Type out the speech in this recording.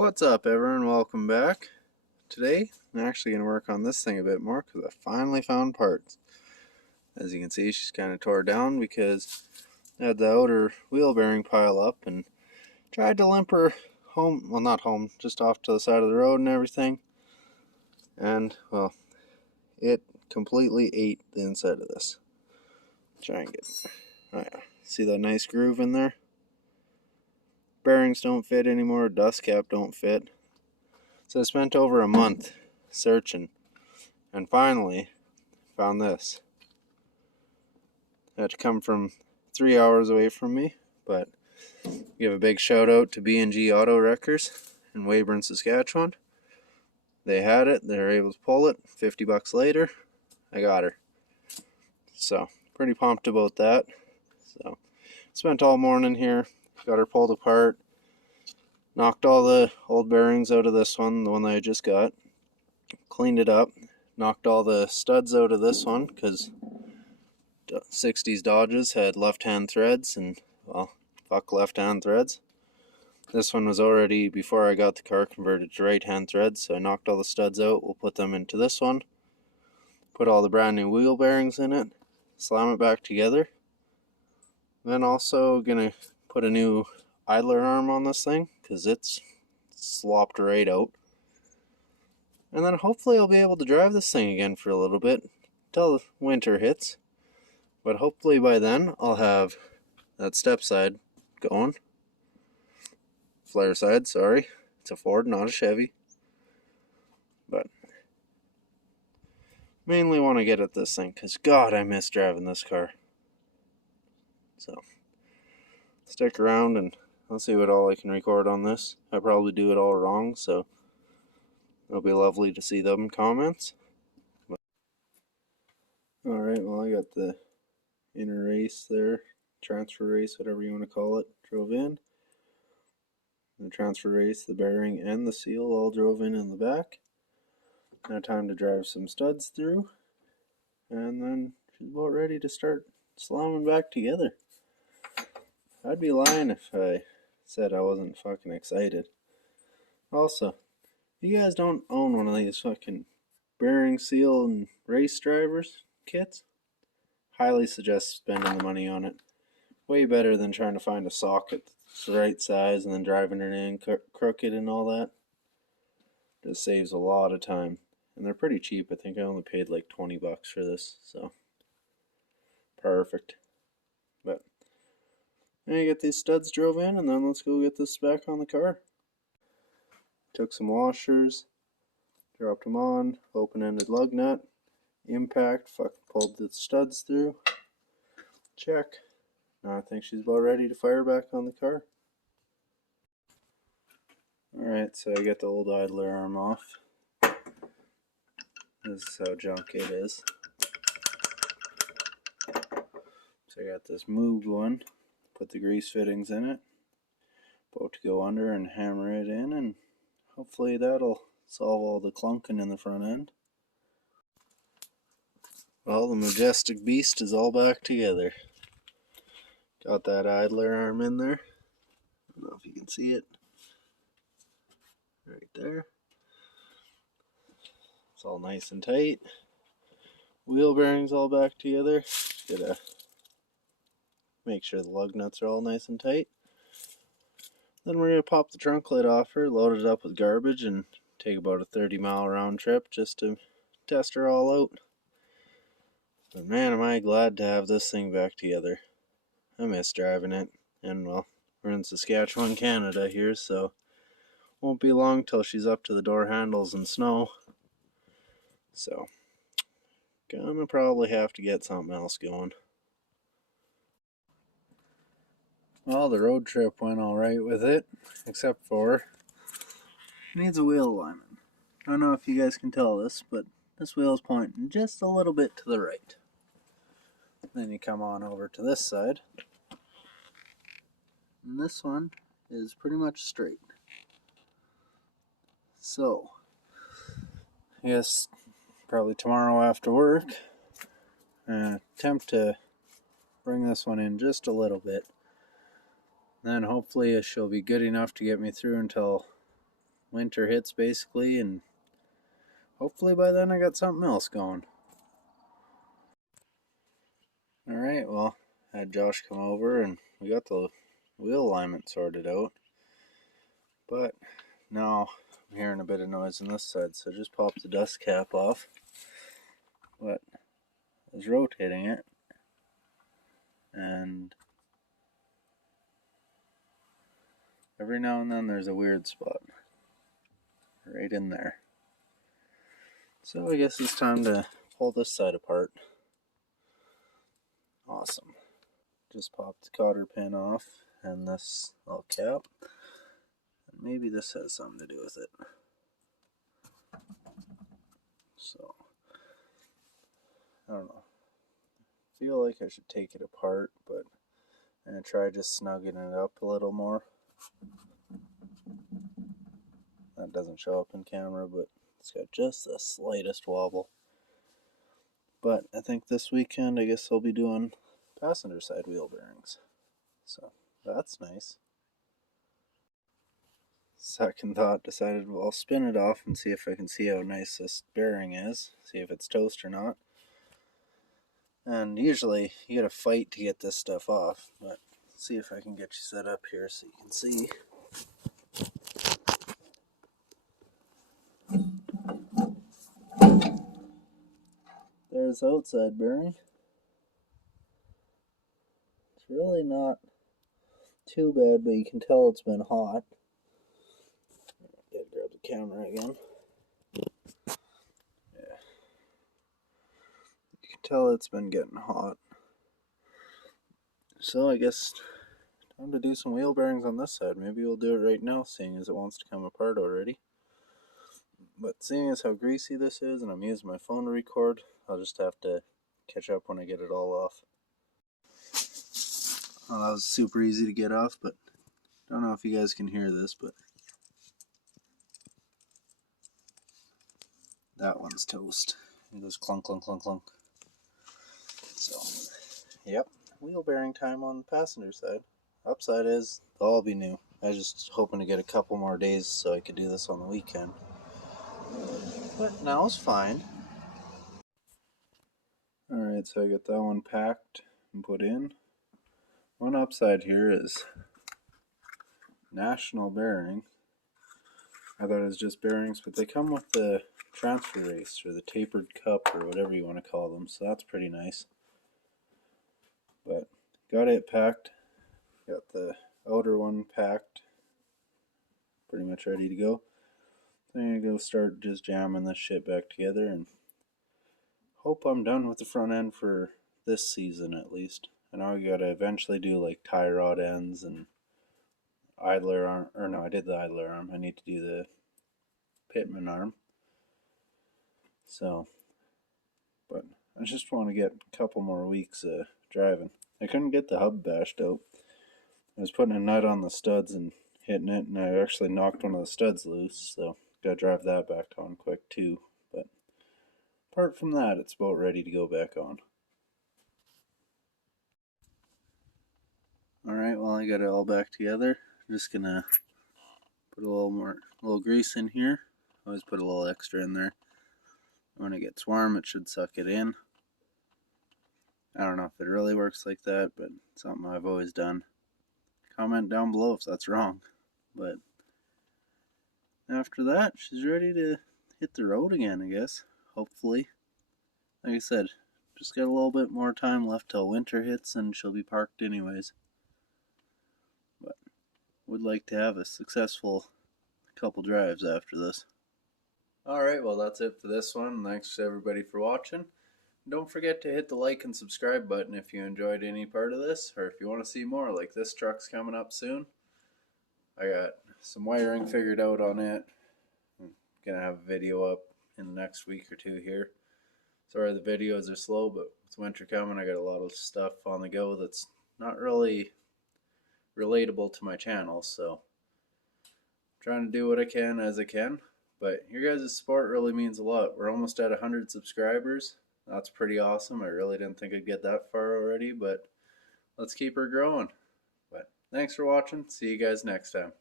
What's up, everyone? Welcome back. Today, I'm actually going to work on this thing a bit more because I finally found parts. As you can see, she's kind of tore down because I had the outer wheel bearing pile up and tried to limp her home. Well, not home, just off to the side of the road and everything. And, well, it completely ate the inside of this. Try and get it. Oh, yeah. See that nice groove in there? Bearings don't fit anymore, dust cap don't fit. So I spent over a month searching and finally found this. It had to come from 3 hours away from me, but give a big shout out to B&G Auto Wreckers in Weyburn, Saskatchewan. They had it, they were able to pull it. $50 later, I got her. So pretty pumped about that. So spent all morning here, got her pulled apart, knocked all the old bearings out of this one, the one that I just got, cleaned it up, knocked all the studs out of this one because 60s Dodges had left-hand threads, and well, fuck left-hand threads. This one was already, before I got the car, converted to right-hand threads, so I knocked all the studs out. We'll put them into this one, put all the brand new wheel bearings in it, slam it back together. Then also gonna put a new idler arm on this thing because it's slopped right out. And then hopefully I'll be able to drive this thing again for a little bit until winter hits. But hopefully by then I'll have that step side going. Flare side, sorry. It's a Ford, not a Chevy. But mainly want to get at this thing because God, I miss driving this car. So stick around and I'll see what all I can record on this. I probably do it all wrong, so it'll be lovely to see them comments. Alright, well, I got the inner race there, transfer race, whatever you want to call it, drove in. The transfer race, the bearing, and the seal all drove in the back. Now time to drive some studs through, and then she's about ready to start slamming back together. I'd be lying if I said I wasn't fucking excited. Also, if you guys don't own one of these fucking bearing, seal, and race drivers kits, highly suggest spending the money on it. Way better than trying to find a socket that's the right size and then driving it in crooked and all that. Just saves a lot of time. And they're pretty cheap. I think I only paid like $20 for this, so perfect. But now you get these studs drove in, and then let's go get this back on the car. Took some washers, dropped them on, open-ended lug nut, impact, pulled the studs through, check. Now I think she's about ready to fire back on the car. Alright, so I got the old idler arm off. This is how junk it is. So I got this Moog one, put the grease fittings in it, about to go under and hammer it in, and hopefully that'll solve all the clunking in the front end. Well, the majestic beast is all back together. Got that idler arm in there. I don't know if you can see it. Right there. It's all nice and tight. Wheel bearings all back together. Gotta make sure the lug nuts are all nice and tight. Then we're gonna pop the trunk lid off her, load it up with garbage, and take about a 30-mile round trip just to test her all out. But man, am I glad to have this thing back together. I miss driving it, and well, we're in Saskatchewan, Canada here, so won't be long till she's up to the door handles in snow. So, gonna probably have to get something else going. Well, the road trip went alright with it, except for it needs a wheel alignment. I don't know if you guys can tell this, but this wheel is pointing just a little bit to the right. Then you come on over to this side, and this one is pretty much straight. So, I guess probably tomorrow after work, attempt to bring this one in just a little bit. Then hopefully she'll be good enough to get me through until winter hits basically, and hopefully by then I got something else going. Alright, well, I had Josh come over and we got the wheel alignment sorted out. But now I'm hearing a bit of noise on this side, so I just popped the dust cap off. But I was rotating it, and every now and then there's a weird spot right in there. So I guess it's time to pull this side apart. Awesome. Just popped the cotter pin off and this little cap. And maybe this has something to do with it. So, I don't know. I feel like I should take it apart, but I'm going to try just snugging it up a little more. That doesn't show up in camera, but it's got just the slightest wobble. But I think this weekend, I guess I'll be doing passenger side wheel bearings. So that's nice. Second thought, decided, well, I'll spin it off and see if I can see how nice this bearing is. See if it's toast or not. And usually you gotta fight to get this stuff off, but let's see if I can get you set up here so you can see. There's the outside bearing. It's really not too bad, but you can tell it's been hot. Gotta grab the camera again. Yeah. You can tell it's been getting hot. So I guess time to do some wheel bearings on this side. Maybe we'll do it right now, seeing as it wants to come apart already. But seeing as how greasy this is, and I'm using my phone to record, I'll just have to catch up when I get it all off. Well, that was super easy to get off, but I don't know if you guys can hear this, but that one's toast. It goes clunk, clunk, clunk, clunk. So, yep, wheel bearing time on the passenger side. Upside is they'll all be new. I was just hoping to get a couple more days so I could do this on the weekend. But now it's fine. Alright, so I got that one packed and put in. One upside here is National Bearing. I thought it was just bearings, but they come with the transfer race or the tapered cup or whatever you want to call them, so that's pretty nice. But got it packed. Got the outer one packed. Pretty much ready to go. I'm going to go start just jamming this shit back together and hope I'm done with the front end for this season at least. I know I gotta eventually do like tie rod ends and idler arm, or no, I did the idler arm. I need to do the pitman arm. So, but I just want to get a couple more weeks driving. I couldn't get the hub bashed out. I was putting a nut on the studs and hitting it, and I actually knocked one of the studs loose, so gotta drive that back on quick too. But apart from that, it's about ready to go back on. Alright, well, I got it all back together. I'm just gonna put a little grease in here. Always put a little extra in there. When it gets warm, it should suck it in. I don't know if it really works like that, but it's something I've always done. Comment down below if that's wrong. But after that, she's ready to hit the road again, I guess. Hopefully. Like I said, just got a little bit more time left till winter hits and she'll be parked anyways. But would like to have a successful couple drives after this. Alright, well that's it for this one. Thanks to everybody for watching. Don't forget to hit the like and subscribe button if you enjoyed any part of this, or if you want to see more, like this truck's coming up soon. I got some wiring figured out on it. I'm gonna have a video up in the next week or two here. Sorry the videos are slow, but with winter coming I got a lot of stuff on the go that's not really relatable to my channel, so I'm trying to do what I can as I can. But your guys' support really means a lot. We're almost at 100 subscribers. That's pretty awesome. I really didn't think I'd get that far already, but let's keep her growing. But thanks for watching. See you guys next time.